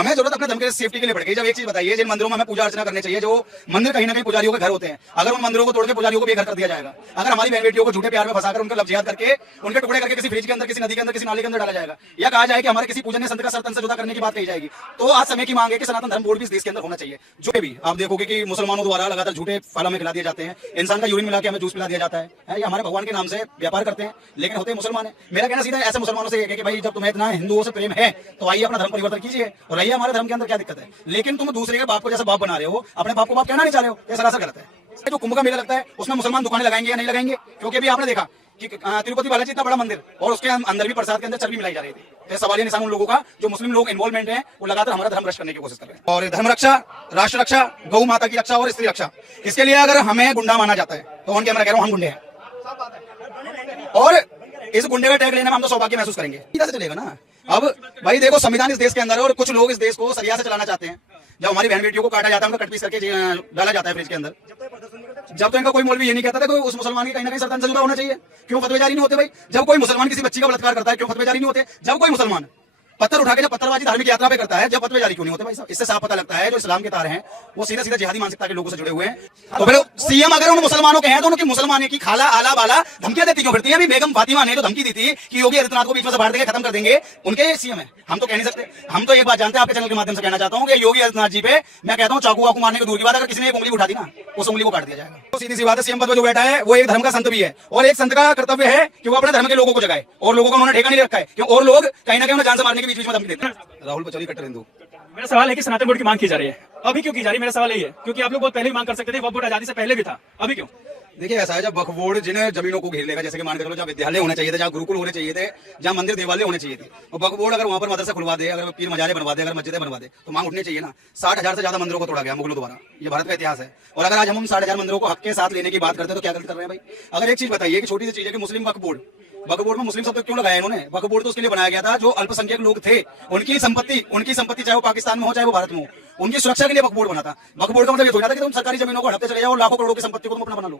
हमें जरूरत अपने धर्म के सेफ्टी के लिए पड़ गई। जब एक चीज बताइए, जिन मंदिरों में हमें पूजा अर्चना करनी चाहिए, जो मंदिर कहीं ना कहीं पुजारियों के घर होते हैं, अगर उन मंदिरों को तोड़ के पुजारियों को बेघर कर दिया जाएगा, अगर हमारी बहन बेटियों को झूठे प्यार में फंसाकर उनका लफ्जियात करके उनके टुकड़े करके किसी फ्रिज के अंदर, किसी नदी के अंदर, किसी नाले के अंदर डाला जाएगा, या कहा जाए कि हमारे किसी पूजनीय संत का सर से जुदा करने की बात कही जाएगी, तो आज समय की मांग है कि सनातन धर्म बोर्ड भी इस देश के अंदर होना चाहिए। जो भी आप देखोगे कि मुसलमानों द्वारा लगातार झूठे फल हमें खिला दिए जाते हैं, इंसान का यूरिन मिला के हमें जूस पिला दिया जाता है, ये हमारे भगवान के नाम से व्यापार करते हैं, लेकिन होते मुसलमान है। मेरा कहना सीधा ऐसे मुसलमानों से कि भाई जब तुम्हें इतना हिंदुओं से प्रेम है तो आइए अपना धर्म परिवर्तन कीजिए और रहिए हमारे धर्म के अंदर, क्या दिक्कत है। लेकिन तुम दूसरे के बाप को जैसा बाप बना रहे हो, अपने बाप को बाप कहना नहीं चाह रहे हो, ये सरासर गलत है। जो कुंभ का मेला लगता है उसमें मुसलमान दुकानें लगाएंगे या नहीं लगाएंगे, क्योंकि अभी आपने देखा कि तिरुपति बालाजी इतना बड़ा मंदिर और उसके अंदर भी प्रसाद के अंदर चर्बी मिलाई जा रही थी। तो सवालिया निशान उन लोगों का जो मुस्लिम लोग इन्वॉल्वमेंट है, वो लगातार हमारा धर्म भ्रष्ट करने की कोशिश कर रहे हैं। और धर्म रक्षा, राष्ट्र रक्षा, गौ माता की रक्षा और स्त्री रक्षा, इसके लिए अगर हमें गुंडा माना जाता है तो ऑन कैमरा कह रहा हूं हम गुंडे हैं, और इस गुंडे का टैग लेने में हम तो सौभाग्य महसूस करेंगे। सीधा से चलेगा ना। अब भाई देखो, संविधान इस देश के अंदर है और कुछ लोग इस देश को सरिया से चलाना चाहते हैं। जब हमारी बहन बेटियों को काटा जाता है, उनका कट पीस करके डाला जाता है फ्रिज के अंदर, जब तो इनका कोई मौलवी ये नहीं कहता था कि उस मुसलमान की कहीं ना कहीं सरदार से जुदा होना चाहिए, क्यों फतवे जारी नहीं होते भाई। जब कोई मुसलमान किसी बच्ची का बलात्कार करता है, क्यों फतवे जारी नहीं होते। जब कोई मुसलमान पत्थर उठा के जब पत्थरबाजी धार्मिक यात्रा पे करता है, जब फतवे जारी क्यों नहीं होते भाई साहब। इससे साफ पता लगता है जो इस्लाम के तार हैं वो सीधा सीधा जिहादी मानसिकता के लोगों से जुड़े हुए हैं। तो फिर सीएम अगर उन मुसलमानों के हैं तो उनकी मुसलमानी की खाला आला बाला धमकियां देती क्यों फिरती है। अभी बेगम फातिमा ने जो धमकी दी थी कि योगी आदित्यनाथ को बीच में से बांट देंगे, खत्म कर देंगे, उनके सीएम है, हम तो कह नहीं सकते। हम तो एक बात जानते हैं, आपके चैनल के माध्यम से कहना चाहता हूं कि योगी आदित्यनाथ जी पे मैं कहता हूं चाकू वाकू मारने की दूर की बात, अगर किसी ने एक उंगली उठा दी ना, उस उंगली को काट दिया जाएगा। तो सीधी सी बात है, सीएम पद पर जो बैठा है वो एक धर्म का संत भी है, और एक संत का कर्तव्य है कि वो अपने धर्म के लोगों को जगाए, और लोगों को उन्होंने ठेका नहीं रखा है कि और लोग कहीं ना कहीं उन्हें जान से मारने के बीच में धमकी देते हैं। राहुल पचौरी कट्टर हिंदू। मेरा सवाल है कि सनातन बोर्ड की मांग की जा रही है, अभी क्यों की जा रही है? मेरा सवाल यही है, क्योंकि आप लोग बहुत पहले ही मांग कर सकते थे, वक्फ बोर्ड आजादी से पहले भी था, अभी क्यों? देखिए ऐसा है, जब वक्फ बोर्ड जिन जमीनों को घेर लेगा, जैसे कि मान के चलो जहाँ विद्यालय होने चाहिए थे, जहाँ गुरुकुल होने चाहिए थे, जहाँ मंदिर देवालय होने चाहिए थे, और वक्फ बोर्ड अगर वहां पर मदरसा खुलवा दे, अगर पीर मजारे बनवा दे, अगर मस्जिदें बनवा दे, तो मांग उठनी चाहिए ना। 60,000 से ज्यादा मंदिरों को तोड़ा गया मुगलों द्वारा, ये भारत का इतिहास है। और अगर आज हम 60,000 मंदिरों को हक के साथ लेने की बात करते हैं तो क्या गलत कर रहे हैं भाई। अगर एक चीज बताइए कि छोटी सी चीज है कि मुस्लिम वक्फ बोर्ड में मुस्लिम शब्द क्यों लगाया इन्होंने। वक्फ बोर्ड तो उसके लिए बनाया गया था जो अल्पसंख्यक लोग थे, उनकी संपत्ति चाहे वो पाकिस्तान में हो चाहे वो भारत में हो, उनकी सुरक्षा के लिए वक्फ बोर्ड बना था। वक्फ बोर्ड का मतलब ये थोड़ा था कि तुम सरकारी जमीनों को हड़पते चले जाओ, लाखों करोड़ों की संपत्ति को तुम अपना बना लो।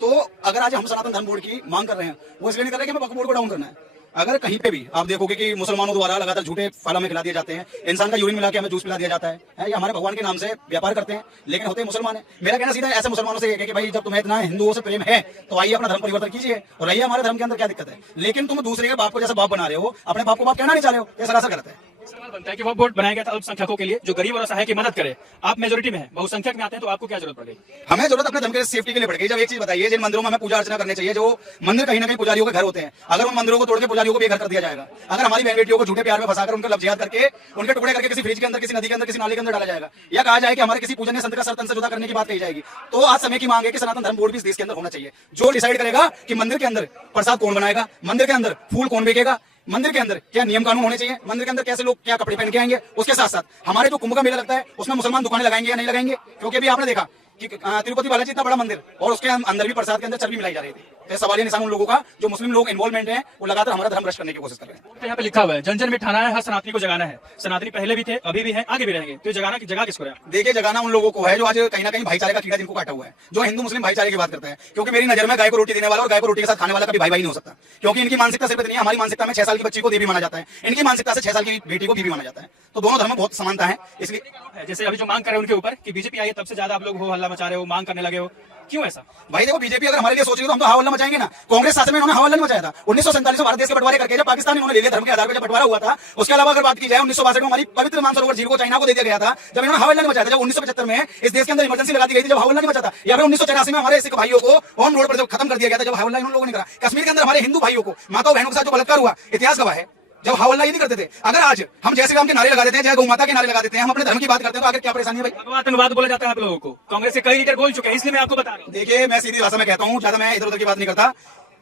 तो अगर आज हम सनातन धर्म बोर्ड की मांग कर रहे हैं, वो इसलिए नहीं कर रहे कि हमें वक्फ बोर्ड को डाउन करना है। अगर कहीं पे भी आप देखोगे कि मुसलमानों द्वारा लगातार झूठे फल हमें खिला दिए जाते हैं, इंसान का यूरिन मिला के हमें जूस पिला दिया जाता है, ये हमारे भगवान के नाम से व्यापार करते हैं, लेकिन होते मुसलमान है। मेरा कहना सीधा ऐसे मुसलमानों से कि भाई जब तुम्हें इतना हिंदुओं से प्रेम है तो आइए अपना धर्म परिवर्तन कीजिए और रहिए हमारे धर्म के अंदर, क्या दिक्कत है। लेकिन तुम दूसरे के बाप को जैसा बाप बना रहे हो, अपने बाप को बाप कहना नहीं चाह रहे हो, ये सरासर गलत है। सवाल बनता है कि वक्फ बोर्ड बनाया गया था अल्पसंख्यकों के लिए, जो गरीब और असहाय की मदद करे। आप मेजोरिटी में हैं, बहुसंख्यक में आते हैं, तो आपको क्या जरूरत पड़ गई? हमें जरूरत अपने धर्म के सेफ्टी के लिए पड़ गई। जब एक चीज बताइए, जिन मंदिरों में हमें पूजा अर्चना करनी चाहिए, जो मंदिर कहीं ना कहीं पुजारियों के घर होते हैं, अगर उन मंदिरों को तोड़ के पुजारियों को बेघर कर दिया जाएगा, अगर हमारी बहन बेटियों को झूठे प्यार में फंसाकर उनका लफ्जियात करके उनके टुकड़े करके किसी फ्रिज के अंदर, किसी नदी के अंदर, किसी नाले के अंदर डाला जाएगा, या कहा जाए कि हमारे किसी पूजनीय संत का सर से जुदा करने की बात कही जाएगी, तो आज समय की मांग है कि सनातन धर्म बोर्ड भी इस देश के अंदर होना चाहिए, जो डिसाइड करेगा कि मंदिर के अंदर प्रसाद कौन बनाएगा, मंदिर के अंदर फूल कौन बेचेगा, मंदिर के अंदर क्या नियम कानून होने चाहिए, मंदिर के अंदर कैसे लोग क्या कपड़े पहन के आएंगे। उसके साथ साथ हमारे जो कुंभ का मेला लगता है उसमें मुसलमान दुकानें लगाएंगे या नहीं लगाएंगे, क्योंकि अभी आपने देखा कि तिरुपति बालाजी इतना बड़ा मंदिर और उसके अंदर भी प्रसाद के अंदर चर्बी मिलाई जा रही थी। तो सवालिया निशान उन लोगों का जो मुस्लिम लोग इन्वॉल्वमेंट है, वो लगातार हमारा धर्म भ्रष्ट करने की कोशिश कर रहे हैं। तो यहाँ पे लिखा हुआ है जन जन में ठाना है, हर सनातनी को जगाना है। सनातनी पहले भी थे, अभी भी हैं, आगे भी रहेंगे, तो जगाना की जगह किसको है? देखिए जगाना उन लोगों को है जो आज कहीं ना कहीं भाईचारे का कीड़ा जिनको काटा हुआ है, जो हिंदू मुस्लिम भाईचारे की बात करता है। क्योंकि मेरी नजर में गाय को रोटी देने वाला और गाय को रोटी के साथ खाने वाला कभी भाई भाई नहीं हो सकता, क्योंकि इनकी मानसिकता सिर्फ इतनी है। हमारी मानसिकता में 6 साल की बच्ची को देवी माना जाता है, इनकी मानसिकता से 6 साल की बेटी को बीवी माना जाता है। तो दोनों धर्म में बहुत समानता है। इसलिए जैसे अभी जो मांग कर रहे हैं उनके ऊपर कि बीजेपी आई है तब से ज्यादा आप लोग हो हल्ला मचा रहे हो, मांग करने लगे हो, क्यों ऐसा? भाई देखो, बीजेपी अगर हमारे लिए सोच रही है तो हम तो हवा मचाएंगे ना। कांग्रेस शासन में इन्होंने हवा मचाया था 1947 में भारत देश के बंटवारे करके, जब पाकिस्तान इन्होंने ले लिया धर्म के आधार पर, जब बंटवारा हुआ था। उसके अलावा अगर बात की जाए 1962 में हमारी पवित्र मानसरोवर झील को चाइना को दे दिया गया था, जब इन्होंने हवा मचाया था। जब 1975 में इस देश के अंदर इमरजेंसी लगा दी गई थी, जब हवा मचा था। या फिर 1984 में हमारे सिख भाइयों को ऑन रोड पर जब खत्म कर दिया गया था, जब हवा इन लोगों ने करा। कश्मीर के अंदर हमारे हिंदू भाइयों को, माताओं बहनों के साथ जो बलात्कार हुआ, इतिहास गवाह है, जब हवाला ये नहीं करते थे। अगर आज हम जैसे राम के नारे लगा देते हैं, जय गौ माता के नारे लगा देते हैं, हम अपने धर्म की बात करते हैं, तो आगे क्या परेशानी है भाई? आतंकवाद बोला जाता है आप लोगों को, कांग्रेस के कई लीडर बोल चुके हैं, इसलिए मैं आपको बता रहा हूँ। देखिए मैं सीधी भाषा में कहता हूँ, ज्यादा मैं इधर उधर की बात नहीं करता।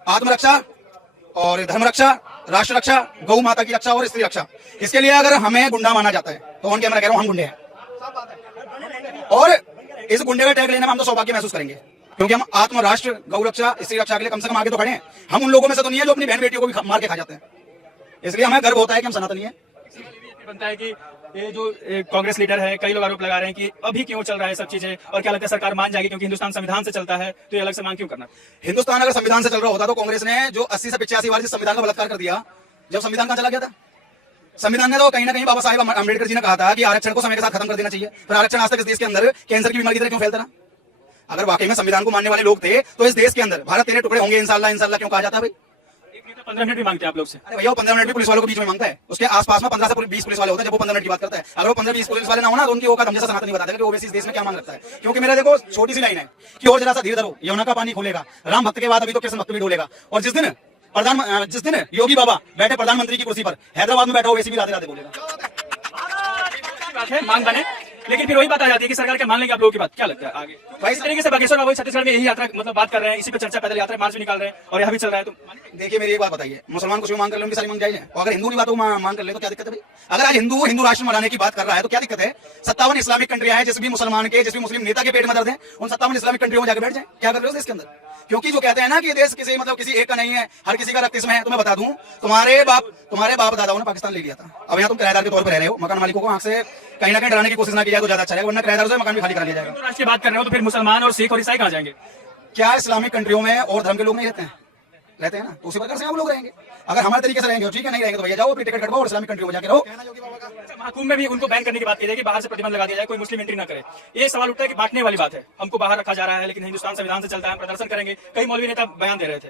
आत्मरक्षा और धर्म रक्षा, राष्ट्र रक्षा, गौ माता की रक्षा और स्त्री रक्षा, इसके लिए अगर हमें गुंडा माना जाता है तो ऑन कैमरा कह रहा हूं हम गुंडे हैं, और इस गुंडे का टैग लेने में हम तो सौभाग्य महसूस करेंगे, क्योंकि हम आत्म, राष्ट्र, गौ रक्षा, स्त्री रक्षा के लिए कम से कम आगे तो खड़े हैं। हम उन लोगों में से तो नहीं है जो अपनी बहन बेटियों को भी मार के खा जाते हैं। इसलिए हमें गर्व होता है कि हम सनातनी है। बनता है कि ये जो कांग्रेस लीडर है, कई लोग आरोप लगा रहे हैं कि अभी क्यों चल रहा है सब चीजें, और क्या लगता है सरकार मान जाएगी? क्योंकि हिंदुस्तान संविधान से चलता है, तो ये अलग से मांग क्यों करना? हिंदुस्तान अगर संविधान से चल रहा होता तो कांग्रेस ने जो 80 से 85 बार जिस संविधान का बलात्कार कर दिया, जब संविधान कहां चला गया था? संविधान ने तो कहीं ना कहीं बाबा साहेब अम्बेडकर जी ने कहा था कि आरक्षण को समय के साथ खत्म कर देना चाहिए, पर आरक्षण आज तक इस देश के अंदर कैंसर की बीमारी की तरह क्यों फैलता रहा? अगर वाकई में संविधान को मानने वाले लोग थे तो इस देश के अंदर भारत तेरे टुकड़े होंगे इंशाल्लाह इंशाल्लाह क्यों कहा जाता है भाई? 15 मिनट भी मांगते हैं आप लोग से। अरे भैया वो 15 मिनट भी पुलिस वालों को बीच में मांगता है, उसके आसपास में 15 से 20 पुलिस वाले होते हैं जब वो 15 मिनट की बात करता है। अगर वो 15-20 पुलिस वाले ना हो ना तो उनकी औकात हम जैसा सनातन नहीं बताते कि ओवैसी इस देश में क्या मांग रखता है। क्योंकि मेरा देखो छोटी सी लाइन है कि और जरा सा धीरे धरो, यमुना का पानी खोलेगा, राम भक्त के बाद अभी तो कृष्ण भक्त भी डोलेगा। और जिस दिन योगी बाबा बैठे प्रधानमंत्री की कुर्सी पर, हैदराबाद में बैठा ओवैसी भी राधे राधे बोलेगा। बात है मांग बने, लेकिन फिर वही बात आ जाती है कि सरकार क्या मान लेंगे आप लोगों की बात? क्या लगता है आगे? भाई इस तरीके से बागेश्वर बाबू छत्तीसगढ़ में यही यात्रा मतलब बात कर रहे हैं, इसी पे चर्चा पैदल यात्रा मार्च भी निकाल रहे हैं और यहाँ भी चल रहा है। तो देखिए मेरी एक बात बताइए, मुसलमान को क्यों मांग कर ले, उनकी सारी मांग जायज है। और अगर हिंदू की बात मांग कर ले तो क्या दिक्कत है भाई? अगर आज हिंदू राष्ट्र बनाने की बात कर रहा है तो क्या दिक्कत है? 57 इस्लामिक कंट्रियां हैं, जिस भी मुसलमान के जिस भी मुस्लिम नेता के पेट में दर्द है उन 57 इस्लामिक कंट्रियों में जाकर बैठ जाए। क्या कर रहे हो देश के अंदर? क्योंकि जो कहते हैं ना कि देश किसी मतलब किसी एक का नहीं है, हर किसी का रक्त इसमें है। तो मैं बता दूं, तुम्हारे बाप दादाओं ने पाकिस्तान ले लिया था, अब यहाँ तुम किराएदार के तौर पर रह रहे हो। मकान मालिकों को आंख से कहीं ना कहीं डराने की कोशिश ना की जाए तो ज्यादा अच्छा रहेगा, वरना किराएदारों से मकान भी खाली करा लिया जाएगा। हिंदू राष्ट्र की बात कर रहे हो तो फिर मुसलमान और सिख और ईसाई कहाँ जाएंगे? क्या इस्लामिक कंट्रियों में और धर्म के लोग नहीं रहते हैं? रहते हैं ना, तो उसी प्रकार से हम लोग रहेंगे। अगर हमारे तरीके से रहेंगे ठीक है, नहीं रहेंगे तो भैया जाओ अपनी टिकट कटवाओ और इस्लामिक कंट्री में जाके रहो। महाकुंभ में भी उनको बैन करने की बात की जाए कि बाहर से प्रतिबंध लगा दिया जाए, कोई मुस्लिम एंट्री ना करे। ये सवाल उठता है कि बांटने वाली बात है, हमको बाहर रखा जा रहा है लेकिन हिंदुस्तान संविधान से चलता है, प्रदर्शन करेंगे। कई मौलवी नेता बयान दे रहे थे।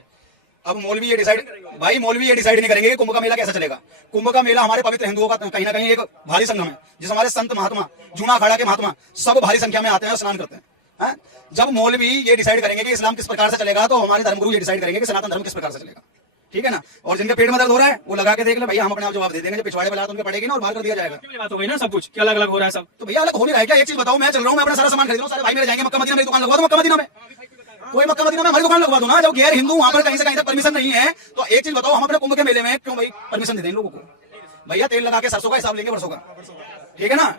अब मौलवी ये डिसाइड नहीं करेंगे कि कुंभ का मेला कैसा चलेगा। कुंभ का मेला हमारे पवित्र हिंदुओं का कहीं ना कहीं एक भारी संगम है, जिस हमारे संत महात्मा जूना अखाड़ा के महात्मा सब भारी संख्या में आते हैं और स्नान करते हैं। जब मौलवी ये डिसाइड करेंगे कि इस्लाम किस प्रकार से चलेगा तो हमारे धर्मगुरु ये डिसाइड करेंगे कि सनातन धर्म किस प्रकार से चलेगा। ठीक है ना? और जिनके पेट में दर्द हो रहा है वो लगा के देख ले भैया, हम अपने आप जवाब दे देंगे। जब पिछवाड़े वाला उनके पड़ेगी ना और बाहर कर दिया जाएगा। बात हो गई ना, सब कुछ क्या अलग अलग हो रहा है सब। तो भैया अलग हो नहीं रहा है क्या? एक चीज बताओ, मैं चल रहा हूँ, मैं अपना सारा सामान खरीद रहा हूँ, सारे भाई मेरे जाएंगे मक्का मदीना, मेरी दुकान लगवा दो मक्का मदीना में। कोई मक्का मदीना में हमारी दुकान लगवा दो ना। जब गैर हिंदू वहां पर कहीं से कहीं तक परमिशन नहीं है तो एक चीज बताओ, हम अपने कुंभ के मेले में क्यों भाई परमिशन दे दें लोगों को? भैया तेल लगा के सरसों का हिसाब लेंगे वर्षों का, ठीक है ना?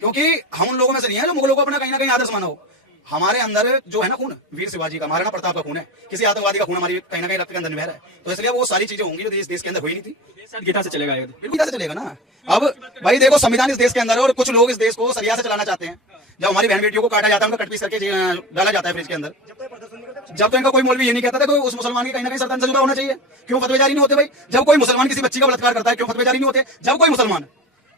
क्योंकि हम उन लोगों में से नहीं है जो मुगलों को अपना कहीं ना कहीं आदर्श माना हो। हमारे अंदर जो है ना खून, वीर शिवाजी का, महाराणा प्रताप का खून है, किसी आतंकवादी का खून हमारी कहीं ना कहीं रक्त के अंदर बह रहा है। तो इसलिए वो सारी चीजें होंगी जो देश के अंदर हुई नहीं थी। गीता से चलेगा, बिल्कुल गीता से चलेगा ना। अब भाई देखो, संविधान इस देश के अंदर है और कुछ लोग इस देश को सरिया से चलाना चाहते हैं। जब हमारी बहन बेटियों को काटा जाता है, उनका कट पीस करके डाला जाता है फ्रिज के अंदर, जब तो इनका कोई मौलवी ये नहीं कहता था कि उस मुसलमान की कहीं ना कहीं सरदार से जुदा होना चाहिए। क्यों फतवे जारी नहीं होते भाई? जब कोई मुसलमान किसी बच्ची का बलात्कार करता है क्यों फतवे जारी नहीं होते? जब कोई मुसलमान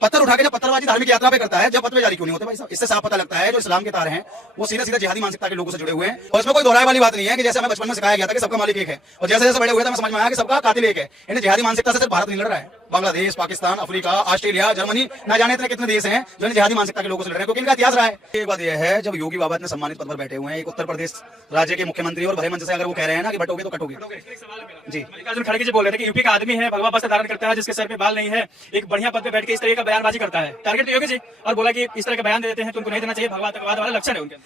पत्थर उठा के जब पत्थरबाजी धार्मिक यात्रा पे करता है, जब फतवे जारी क्यों नहीं होते भाई साहब? इससे साफ पता लगता है जो इस्लाम के तार हैं वो सीधा सीधा जिहादी मानसिकता के लोगों से जुड़े हुए हैं। और इसमें कोई दोहराए वाली बात नहीं है कि जैसे हमें बचपन में सिखाया गया था कि सबका मालिक एक है, और जैसे जैसे बड़े हुए थे हमें समझ में आया कि सबका कातिल एक है। इन्हें जिहादी मानसिकता से सिर्फ भारत नहीं लड़ रहा है, Bangladesh, Pakistan, Africa, Australia, Germany, ना जाने इतने कितने देश हैं जो जिहादी मानसिकता के लोगों से लड़ रहे हैं, क्योंकि इनका इतिहास रहा है। एक बात यह है, जब योगी बाबा इतने सम्मानित पद पर बैठे हुए हैं, एक उत्तर प्रदेश राज्य के मुख्यमंत्री और भरे मंच से अगर वो कह रहे हैं ना कि बटोगे तो कटोगे। जी मल्लिकार्जुन खड़गे जी बोल रहे थे कि यूपी का आदमी है, भगवा वस्त्र धारण करता है, जिसके सर पे बाल नहीं है, एक बढ़िया पद पे बैठ के इस तरह का बयानबाजी करता है। टारगेट तो योगी जी, और बोला कि इस तरह के बयान देते हैं तो उनको नहीं देना चाहिए, भगवातवाद वाला लक्षण है उनके।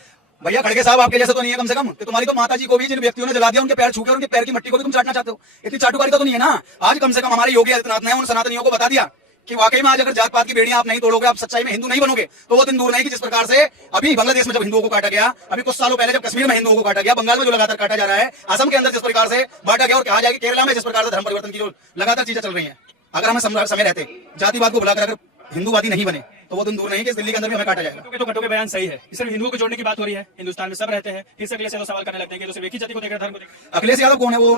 भैया खड़गे साहब आपके जैसे तो नहीं है कम से कम कि तुम्हारी तो माता जी को भी जिन व्यक्तियों ने जला दिया उनके पैर छू के उनके पैर की मट्टी को भी तुम चाटना चाहते हो। इतनी चाटुकारी तो नहीं है ना। आज कम से कम हमारे योगी आदित्यनाथ ने उन सनातनियों को बता दिया कि वाकई में आज अगर जात पात की बेड़ियां आप नहीं तोड़ोगे, आप सच्चाई में हिंदू नहीं बनोगे, तो वो दिन दूर नहीं कि जिस प्रकार से अभी बांग्लादेश में जब हिंदुओं को काटा गया, अभी कुछ सालों पहले जब कश्मीर में हिंदुओं को काटा गया, बंगाल में जो लगातार काटा जा रहा है, असम के अंदर जिस प्रकार से बांटा गया और कहा जाए कि केरला में जिस प्रकार से धर्म परिवर्तन की जो लगातार चीजें चल रही है, अगर हमें समय रहते जातिवाद को बुलाकर अगर हिंदूवादी नहीं बने तो वो दिन दूर नहीं कि दिल्ली के अंदर भी हमें काटा जाएगा। तो कटोगे बयान सही है, सिर्फ हिंदुओं को जोड़ने की बात हो रही है। हिंदुस्तान में सब रहते हैं, फिर से अखिलेश यादव सवाल करने लगते हैं कि तो सिर्फ एक ही जाति को देख रहा, धर्म को देख रहा। अखिलेश यादव कौन है? वो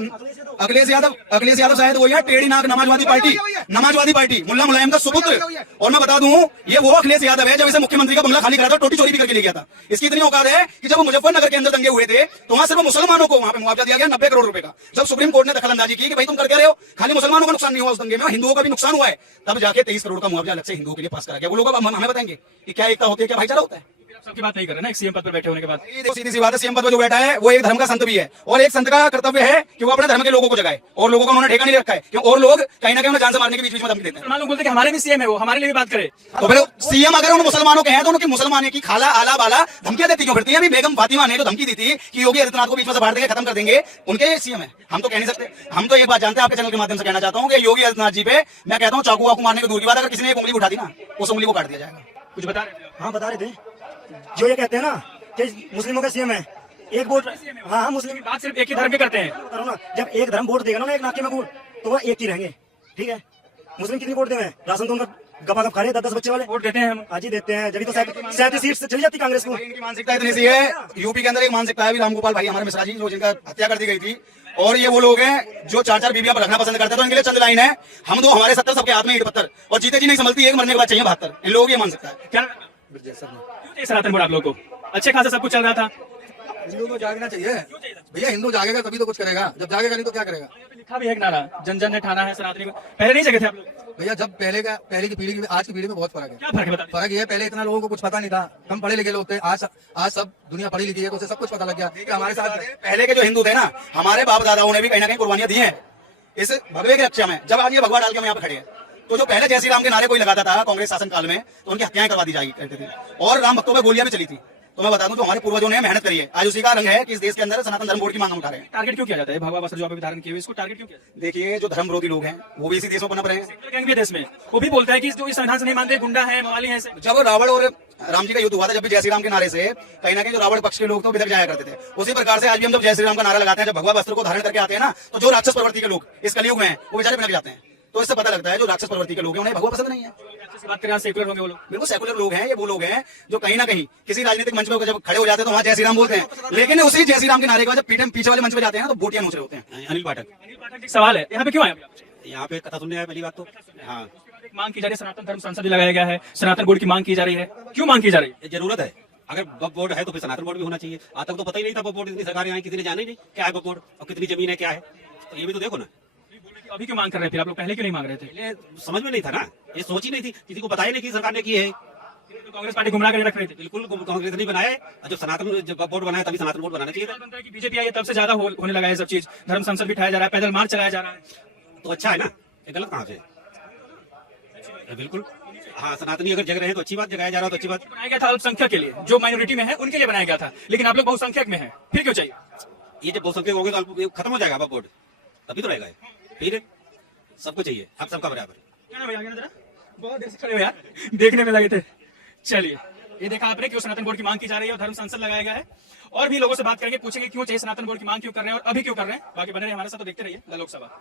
अखिलेश यादव शायद वही है टेढ़ी नाक नमाजवादी पार्टी मुल्ला मुलायम का सुपुत्र। और मैं बता दूं, ये वो अखिलेश यादव है जब इसे मुख्यमंत्री का बंगला खाली करा था, टोटी चोरी भी करके ले गया था। इसकी इतनी औकात है कि जब मुजफ्फरनगर के अंदर दंगे हुए थे तो वहां सिर्फ मुसलमानों को वहां पे मुआवजा दिया गया 90 करोड़ रुपए का। जब सुप्रीम कोर्ट ने दखलंदाजी की कि भाई तुम कर रहे हो, खाली मुसलमानों का नुकसान नहीं हुआ उस दंगे में, हिंदुओं का भी नुकसान हुआ है, तब जाके 23 करोड़ का मुआवजा अलग से हिंदुओं के लिए पास करा गया। वो लोग हमें बताएंगे कि क्या एकता होती है, क्या भाईचारा होता है। सबकी बात नहीं कर रहे ना, एक सीएम पद पर बैठे होने के बाद। सीधी सी बात है, सीएम पद पर जो बैठा है वो एक धर्म का संत भी है, और एक संत का कर्तव्य है कि वो अपने धर्म के लोगों को जगाए, और लोगों को उन्होंने ठेका नहीं रखा है कि और लोग कहीं ना कहीं उन्हें जान से मारने के बीच में धमकी देते हैं। लोग बोलते हैं कि हमारे भी सीएम है, वो हमारे लिए भी बात करे। तो फिर सीएम अगर उन मुसलमानों के हैं तो उनकी मुसलमाने की खाला आला बाला धमकियां देती क्यों फिरती है? अभी बेगम फातिमा ने जो धमकी दी थी कि योगी आदित्यनाथ को बीच में से बांट देंगे, खत्म कर देंगे, उनके सीएम है। हम तो कह नहीं सकते। हम तो एक बात जानते हैं, आपके चैनल के माध्यम से कहना चाहता हूँ कि योगी आदित्यनाथ जी पे मैं कहता हूँ चाकू वाकू मारने की दूर की बात, अगर किसी ने एक उंगली उठा दी ना, उस उंगली को काट दिया जाएगा। कुछ बता रहे थे? हाँ बता रहे थे, जो ये कहते हैं ना कि मुस्लिमों का सीएम है, एक वोट। हाँ मुस्लिम बात सिर्फ एक ही धर्म की करते हैं। करो ना, जब एक धर्म वोट देगा ना एक नाके में वोट, तो वो एक ही रहेंगे। ठीक है, मुस्लिम कितनी वोट देवे? राशन तो उनका गपा गप खा रहे 10-10 बच्चे वाले वोट देते हैं हम। आज ही देते हैं, जब तो 37 सीट से चली जाती कांग्रेस को। इनकी मानसिकता इतनी सी है, यूपी के अंदर एक मानसिकता है, रामगोपाल भाई हमारे मिश्रा जी जो जिनका हत्या कर दी गई थी, और ये वो लोग हैं जो 4-4 बीबियां पर रखना पसंद करते हैं, तो इनके लिए चंद लाइन है, हम दो हमारे 70 सबके हाथ में ईट पत्थर, और जीते जी नहीं संभलती, एक मरने के बाद चाहिए 72। इन लोगों को ये मान सकता है। क्या क्यों चाहिए सनातन बोर्ड आप लोगों को? अच्छे खासा सब कुछ चल रहा था। हिंदू को जागना चाहिए भैया, हिंदू जागेगा तभी तो कुछ करेगा, जब जागेगा नहीं तो क्या करेगा? यहाँ पे लिखा भी है एक नारा, जन जन ने ठाना है सनातनी को। पहले नहीं जगह थे आप लोग? भैया जब पहले की पीढ़ी आज की पीढ़ी में बहुत फर्क है। क्या फर्क है बता दीजिए। फर्क ये है, पहले इतना लोगों को कुछ पता नहीं था, कम पढ़े लिखे लोग थे। आज सब दुनिया पढ़ी लिखी है, तो उसे सब कुछ पता लग गया कि हमारे साथ पहले के जो हिंदू थे ना, हमारे बाप दादाओं ने भी कहीं ना कहीं कुर्बानियां दी हैं इस भगवे की रक्षा में। जब आज ये भगवा डाल के हम यहाँ पे खड़े हैं, तो जो पहले जय श्री राम के नारे कोई लगाता था कांग्रेस शासन काल में, तो उनकी हत्याएं करवा दी जाएगी करते थे, और राम भक्तों पर गोलियां भी चली थी। तो मैं बता दूं, जो हमारे पूर्वजों ने मेहनत करी है, आज उसी का रंग है कि इस देश के अंदर सनातन धर्म बोर्ड की मांग हम उठा रहे हैं। टारगेट क्यों किया जाता है? भगवा वस्त्र जो आप अभी धारण किए हुए, इसको टारगेट क्यों किया जाता है? देखिए, जो धर्म विरोधी लोग हैं वो भी इसी देश में पनप रहे हैं। सेक्युलर गैंग भी देश में, वो भी बोलता है कि जो इस संविधान से नहीं मानते गुंडा है, मवाली है ऐसे। जब रावण और राम जी का युद्ध हुआ था, जब भी जय श्री राम के नारे से कहीं ना कहीं जो रावण पक्ष के लोग थे बिदक जाया करते थे, उसी प्रकार से आज भी हम जब जय श्री राम का नारा लगाते हैं, जब भगवा वस्त्र को धारण करके आते हैं ना, तो जो राक्षस प्रवृत्ति के लोग इस कलयुग में हैं, वो बेचारे बिदक जाते हैं। तो इससे पता लगता है जो राक्षस प्रवृत्ति के लोग हैं उन्हें भगवा पसंद नहीं है। बात करें सेक्युलर होंगे वो लोग। बिल्कुल सेकुलर लोग हैं, ये वो लोग हैं जो कहीं ना कहीं किसी राजनीतिक मंच पे जब खड़े हो जाते हैं तो वहां जय श्री राम बोलते हैं, लेकिन उसी जय श्री राम के नारे के बाद जब पीछे वाले मंच पे जाते हैं तो बोटियां नोच रहे होते हैं। अनिल पाठक, अनिल पाठक, एक सवाल है, यहाँ पे क्यों आए अभी आप? यहाँ पे कथा सुनने आया पहली बात तो। हाँ, एक मांग की जा रही है, सनातन धर्म संसद भी लगाया गया है, सनातन बोर्ड की मांग की जा रही है, क्यों मांग की जा रही है? ये जरूरत है। अगर वक्फ बोर्ड है तो फिर सनातन बोर्ड भी होना चाहिए। आज तक तो पता ही नहीं था वक्फ बोर्ड, इतनी सरकारें आई, किसी ने जाना ही नहीं क्या है वक्फ बोर्ड और कितनी जमीन है क्या है, तो ये भी तो देखो ना। अभी क्यों मांग कर रहे थे आप लोग? पहले क्यों नहीं मांग रहे थे? ये समझ में नहीं था ना, ये सोच ही नहीं थी, किसी को बताया नहीं कि सरकार ने की है। तो कांग्रेस पार्टी गुमराह कर रख रही थी। बिल्कुल कांग्रेस ने बनाया है, और जब सनातन जब वक्फ बोर्ड बनाया तभी सनातन बोर्ड बनाना चाहिए था। बनता है कि बीजेपी आई है तब से ज्यादा होने लगा है सब चीज, धर्म संसद बिठाया जा रहा है, पैदल मार्च चलाया जा रहा है। तो अच्छा है ना, ये गलत कहाँ से? बिल्कुल हाँ, सनातनी अगर जग रहे हैं तो अच्छी बात, जगाया जा रहा है तो अच्छी बात। बनाया गया था अल्पसंख्यक के लिए, जो माइनॉरिटी में है उनके लिए बनाया गया था, लेकिन आप लोग बहुसंख्यक में है, फिर क्यों चाहिए? ये जब बहुसंख्यक होंगे तो खत्म हो जाएगा वक्फ बोर्ड, तभी तो रहेगा ये। फिर सबको चाहिए, अब सबका बराबर। क्या नाम है आगे ना जरा? बहुत देर से खड़े हो यार, देखने में लगे थे। चलिए, ये देखा आपने क्यों सनातन बोर्ड की मांग की जा रही है और धर्म संसद लगाया गया है। और भी लोगों से बात करेंगे, पूछेंगे क्यों चाहिए सनातन बोर्ड की मांग क्यों कर रहे हैं और अभी क्यों कर रहे हैं। बाकी बने रहे हमारे साथ, तो देखते रहिए द लोकसभा।